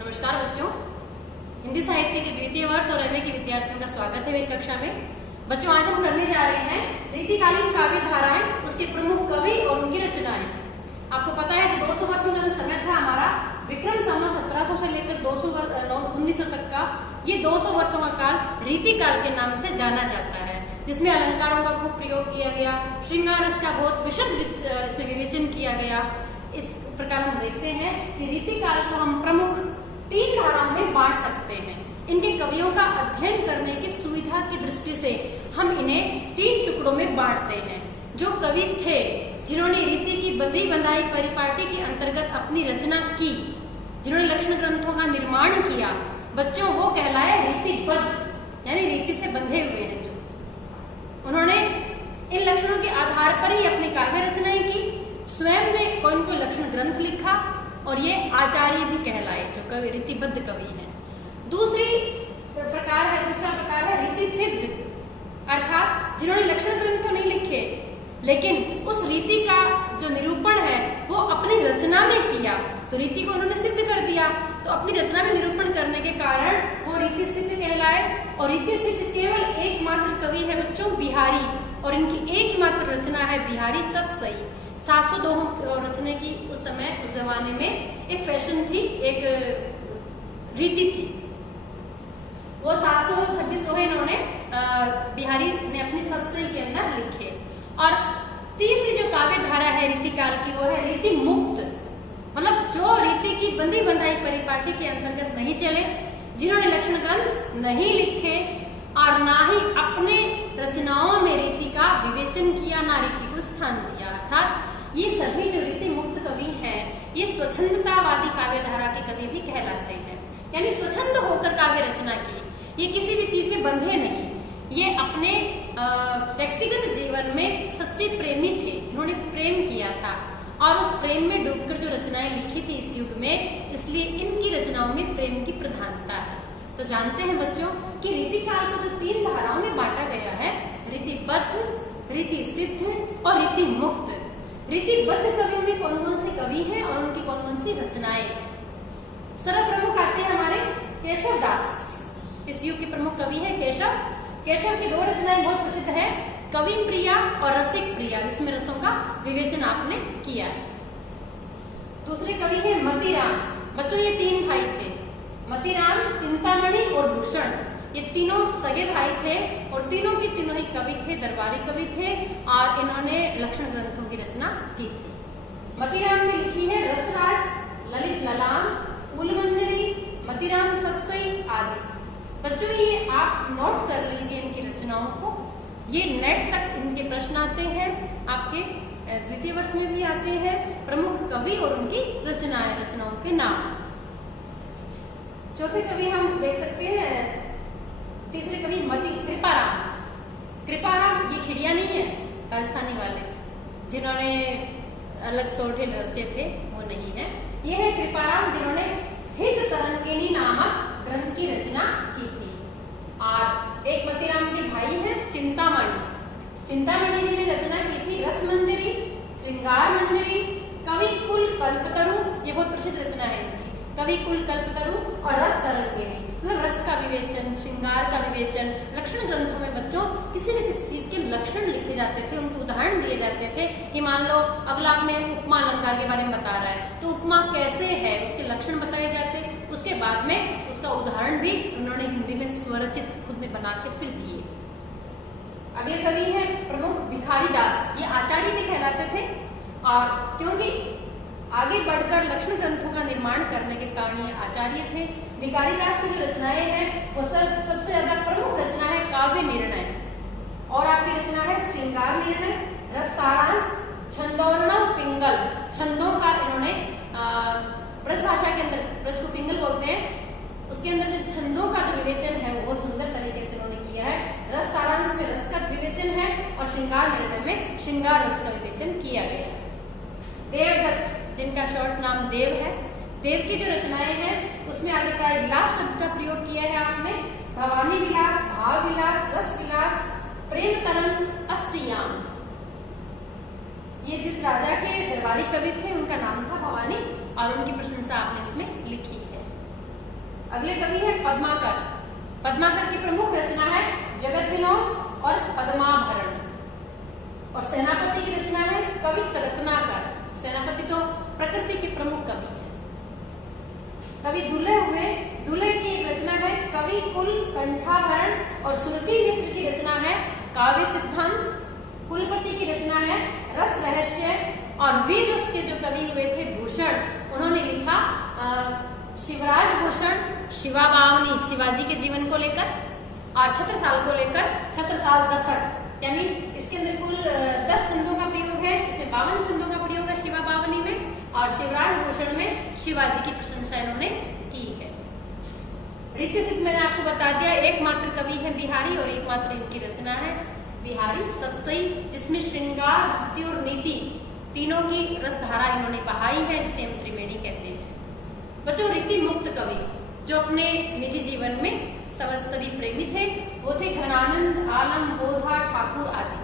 नमस्कार बच्चों, हिंदी साहित्य के द्वितीय वर्ष और एमए के विद्यार्थियों का स्वागत है मेरी कक्षा में। बच्चों, आज हम करने जा रहे हैं रीतिकालीन काव्य धाराएं, उसके प्रमुख कवि और उनकी रचनाएं। आपको पता है कि 200 वर्षों का जो समय था हमारा, विक्रम संवत 1700 से लेकर 1900 तक का, ये 200 वर्षों का काल रीतिकाल के नाम से जाना जाता है, जिसमें अलंकारों का खूब प्रयोग किया गया, श्रृंगार रस का बहुत विशद इसमें विवेचन किया गया। इस प्रकार हम देखते हैं कि रीतिकाल को हम प्रमुख 3 धाराओं में बांट सकते हैं। इनके कवियों का अध्ययन करने की सुविधा की दृष्टि से हम इन्हें 3 टुकड़ों में बांटते हैं। जो कवि थे जिन्होंने रीति की बंधी बंधाई परिपाटी के अंतर्गत अपनी रचना की, जिन्होंने लक्षण ग्रंथों का निर्माण किया, बच्चों वो कहलाए रीतिबद्ध, यानी रीति से बंधे हुए हैं। जो उन्होंने इन लक्षणों के आधार पर ही अपनी काव्य रचनाएं की, स्वयं ने कोई लक्षण ग्रंथ लिखा और ये आचार्य भी कहलाए, जो कवि रीतिबद्ध कवि हैं। दूसरा प्रकार है रीति सिद्ध, अर्थात जिन्होंने लक्षण ग्रंथ तो नहीं लिखे, लेकिन उस रीति का जो निरूपण है वो अपनी रचना में किया, तो रीति को उन्होंने सिद्ध कर दिया, तो अपनी रचना में निरूपण करने के कारण वो रीति सिद्ध कहलाए। और रीति सिद्ध केवल एकमात्र कवि है बच्चों, बिहारी, और इनकी एकमात्र रचना है बिहारी सतसई। 702 रचने की उस समय, उस जमाने में एक फैशन थी, एक रीति थी। वो 726 दोहे इन्होंने बिहारी ने अपनी सतसई के अंदर लिखे। और तीसरी जो काव्य धारा है रीतिकाल की, वो है रीति मुक्त, मतलब जो रीति की बंधी बंधाई परिपाटी के अंतर्गत नहीं चले, जिन्होंने लक्षण ग्रंथ नहीं लिखे और ना ही अपने रचनाओं में रीति का विवेचन किया, ना रीति को स्थान दिया। अर्थात ये सभी जो रीति मुक्त कवि हैं, ये स्वच्छंदतावादी काव्य धारा के कवि भी कहलाते हैं, यानी स्वच्छंद होकर काव्य रचना की। ये किसी भी चीज में बंधे नहीं, ये अपने व्यक्तिगत जीवन में सच्चे प्रेमी थे, इन्होंने प्रेम किया था और उस प्रेम में डूबकर जो रचनाएं लिखी थी इस युग में, इसलिए इनकी रचनाओं में प्रेम की प्रधानता है। तो जानते हैं बच्चों कि रीतिकाल को जो 3 धाराओं में बांटा गया है, रीतिबद्ध, रीति सिद्ध और रीति मुक्त। रीतिबद्ध कवियों में कौन कौन से कवि हैं और उनकी कौन कौन सी रचनाएं हैं? सर्वप्रमुख आते हैं हमारे केशव दास, इस युग के प्रमुख कवि हैं केशव। केशव की 2 रचनाएं बहुत प्रसिद्ध है, कवि प्रिया और रसिक प्रिया, जिसमें रसों का विवेचन आपने किया है। दूसरे कवि हैं मतीराम। बच्चों, ये 3 भाई थे, मतीराम, चिंतामणि और भूषण। ये तीनों सगे भाई थे और तीनों के तीनों ही कवि थे, दरबारी कवि थे और इन्होंने लक्षण ग्रंथों की रचना की थी। मतीराम ने लिखी है रसराज, ललित ललाम, फूल मंजरी, मतीराम सतसई आदि। बच्चों, ये आप नोट कर लीजिए इनकी रचनाओं को, ये नेट तक इनके प्रश्न आते हैं, आपके द्वितीय वर्ष में भी आते हैं। प्रमुख कवि और उनकी रचनाओं के नाम। चौथे कवि हम देख सकते हैं, तीसरे कवि कृपाराम। कृपाराम ये खिड़िया नहीं है, राजस्थानी वाले जिन्होंने अलग सोठे रचे थे, वो नहीं है। ये है कृपाराम, जिन्होंने हित तरंगिनी नामक ग्रंथ की रचना की थी। और एक मतीराम के भाई है चिंतामणि। चिंतामणि जी ने रचना की थी रस मंजरी, श्रृंगार मंजरी, कवि कुल कल्पतरु, ये बहुत प्रसिद्ध रचना है इनकी, कवि कुल कल्पतरु और रस तरंगिनी, मतलब रस का विवेचन, श्रृंगार का विवेचन। लक्षण ग्रंथों में बच्चों किसी न किसी चीज के लक्षण लिखे जाते थे, उनके उदाहरण दिए जाते थे कि मान लो अगला में उपमा अलंकार के बारे में बता रहा है, तो उपमा कैसे है उसके लक्षण बताए जाते, उसके बाद में उसका उदाहरण भी उन्होंने हिंदी में स्वरचित खुद ने बना के फिर दिए। अगले कवि है प्रमुख भिखारी दास, ये आचार्य भी कहलाते थे और क्योंकि आगे बढ़कर लक्षण ग्रंथों का निर्माण करने के कारण ये आचार्य थे। भिखारी दास की जो रचनाएं हैं वो सबसे ज्यादा प्रमुख रचना है काव्य निर्णय, और आपकी रचना है श्रृंगार निर्णय, रस सारांश, छंदोर्णव पिंगल। छंदों का इन्होंने ब्रज भाषा के अंदर, ब्रज को पिंगल बोलते हैं, उसके अंदर जो छंदों का जो विवेचन है वो सुंदर तरीके से उन्होंने किया है। रस सारांश में रस का विवेचन है और श्रृंगार निर्णय में श्रृंगार रस का विवेचन किया गया है। देवदत्त, जिनका शॉर्ट नाम देव है, देव की जो रचनाएं हैं उसमें आगे प्राय विलास शब्द का प्रयोग किया है आपने। भवानी विलास, भाव विलास, रस विलास, प्रेम तरंग, अष्टयाम। ये जिस राजा के दरबारी कवि थे उनका नाम था भवानी और उनकी प्रशंसा आपने इसमें लिखी है। अगले कवि है पद्माकर। पद्माकर की प्रमुख रचना है जगत विनोद और पद्माभरण। और सेनापति की रचना है कवित्त रत्नाकर। सेनापति तो प्रकृति के प्रमुख कवि हैं। कवि दुल्हे हुए, दुल्हे की एक रचना है कवि कुल कंठाभरण। और सुरती मिश्र की रचना है काव्य सिद्धांत। कुलपति की रचना है रस रहस्य। और वीर रस के जो कवि हुए थे भूषण, उन्होंने लिखा शिवराज भूषण, शिवा बावनी, शिवाजी के जीवन को लेकर, और छत्रसाल को लेकर छत्रसाल दशक, यानी इसके अंदर कुल 10 छंदों का प्रयोग है। इसमें 52 छंदों का प्रयोग है शिवा बावनी में। और शिवराज भूषण में शिवाजी की प्रशंसा इन्होंने की है। रीति सिद्ध मैंने आपको बता दिया, एकमात्र कवि है बिहारी और एकमात्र इनकी रचना है बिहारी सतसई, जिसमें श्रृंगार, भक्ति और नीति तीनों की रसधारा इन्होंने बहाई है, जिसे हम त्रिवेणी कहते हैं। बच्चों, रीति मुक्त कवि जो अपने निजी जीवन में सभी प्रेमी थे, वो थे घनानंद, आलम, बोधा, ठाकुर आदि।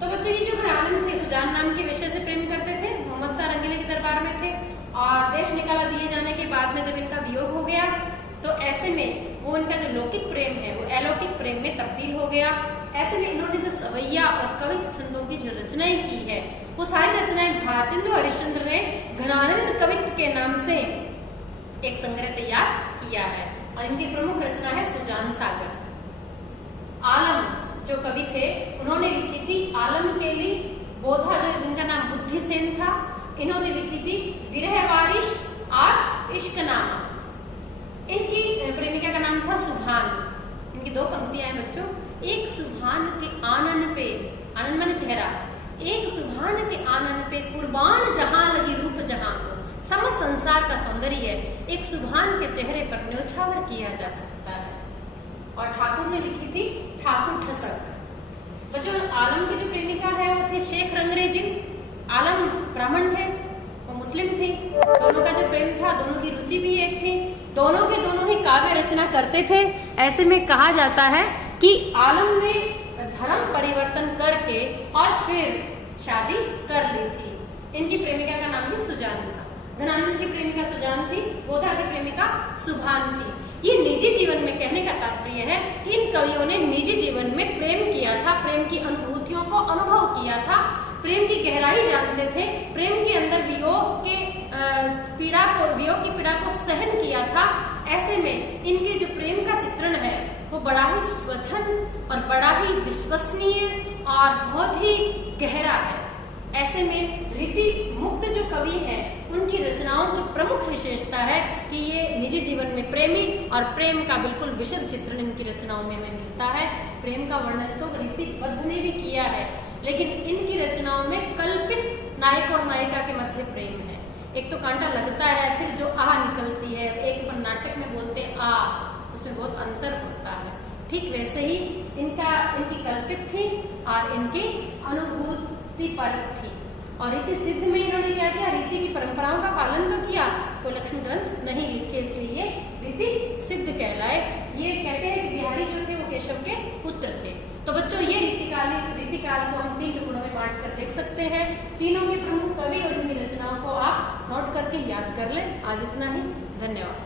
तो बच्चों, ये जो घनानंद थे, सुजान नाम के विषय से प्रेम करते थे, मोहम्मद शाह रंगीले के दरबार में थे, और देश निकाला दिए जाने के बाद में जब इनका वियोग हो गया, तो ऐसे में वो इनका जो लौकिक प्रेम है वो अलौकिक प्रेम में तब्दील हो गया। ऐसे में इन्होंने जो सवैया और कवित्त छंदों की जो रचनाएं की है, वो सारी रचनाएं भारतेंदु हरिश्चंद्र ने घनानंद कवित्त के नाम से एक संग्रह तैयार किया है। और इनकी प्रमुख रचना है सुजान सागर। आलम जो कवि थे, उन्होंने लिखी थी आलम केली। बोधा जो जिनका नाम बुद्धिसेन था, इन्होंने लिखी थी विरह वारिश और इश्कनामा। इनकी प्रेमिका का नाम था सुभान। इनकी 2 पंक्तियां हैं बच्चों। एक सुभान के आनन पे, आनन माने चेहरा, एक सुभान के आनन पे कुर्बान जहां लगी रूप जहां को। समस्त संसार का सौंदर्य है एक सुभान के चेहरे पर न्योछावर किया जा सकता है। और ठाकुर ने लिखी थी ठाकुर ठसक। बच्चों, आलम की जो प्रेमिका है वो थे शेख रंगरेजिन। आलम ब्राह्मण थे, वो मुस्लिम थी। दोनों का जो प्रेम था, दोनों की रुचि भी एक थी। दोनों के दोनों ही काव्य रचना करते थे। ऐसे में कहा जाता है कि आलम ने धर्म परिवर्तन करके और फिर शादी कर ली थी। इनकी प्रेमिका का नाम भी सुजान था। घनानंद की प्रेमिका सुजान थी, बोधा की प्रेमिका सुभान थी। ये निजी जीवन में कहने का तात्पर्य है कि इन कवियों ने निजी जीवन में प्रेम किया था, प्रेम की अनुभूतियों को अनुभव किया था, प्रेम की गहराई जानते थे, प्रेम के अंदर वियोग की पीड़ा को सहन किया था। ऐसे में इनके जो प्रेम का चित्रण है वो बड़ा ही स्वच्छंद और बड़ा ही विश्वसनीय और बहुत ही गहरा है। ऐसे में रीति मुक्त जो कवि हैं, उनकी रचनाओं की प्रमुख विशेषता है कि ये निजी जीवन में प्रेमी और प्रेम का बिल्कुल विशद चित्रण इनकी रचनाओं में हमें मिलता है। प्रेम का वर्णन तो रीतिबद्ध ने भी किया है, लेकिन इनकी रचनाओं में कल्पित नायक और नायिका के मध्य प्रेम है। एक तो कांटा लगता है, फिर जो आ निकलती है, एक अपन नाटक में बोलते आ, उसमें बहुत अंतर होता है। ठीक वैसे ही इनकी कल्पित थी और इनकी अनुभूति परक थी। और रीति सिद्ध में इन्होंने क्या किया, रीति की परंपराओं का पालन तो किया, कोई लक्ष्मी ग्रंथ नहीं लिखे, इसलिए ये रीति सिद्ध कहलाए। ये कहते हैं कि बिहारी जो थे वो केशव के पुत्र थे। तो बच्चों, ये रीतिकाल को हम 3 टुकड़ों में बांट कर देख सकते हैं। तीनों के प्रमुख कवि और उनकी रचनाओं को आप नोट करके याद कर लें। आज इतना ही, धन्यवाद।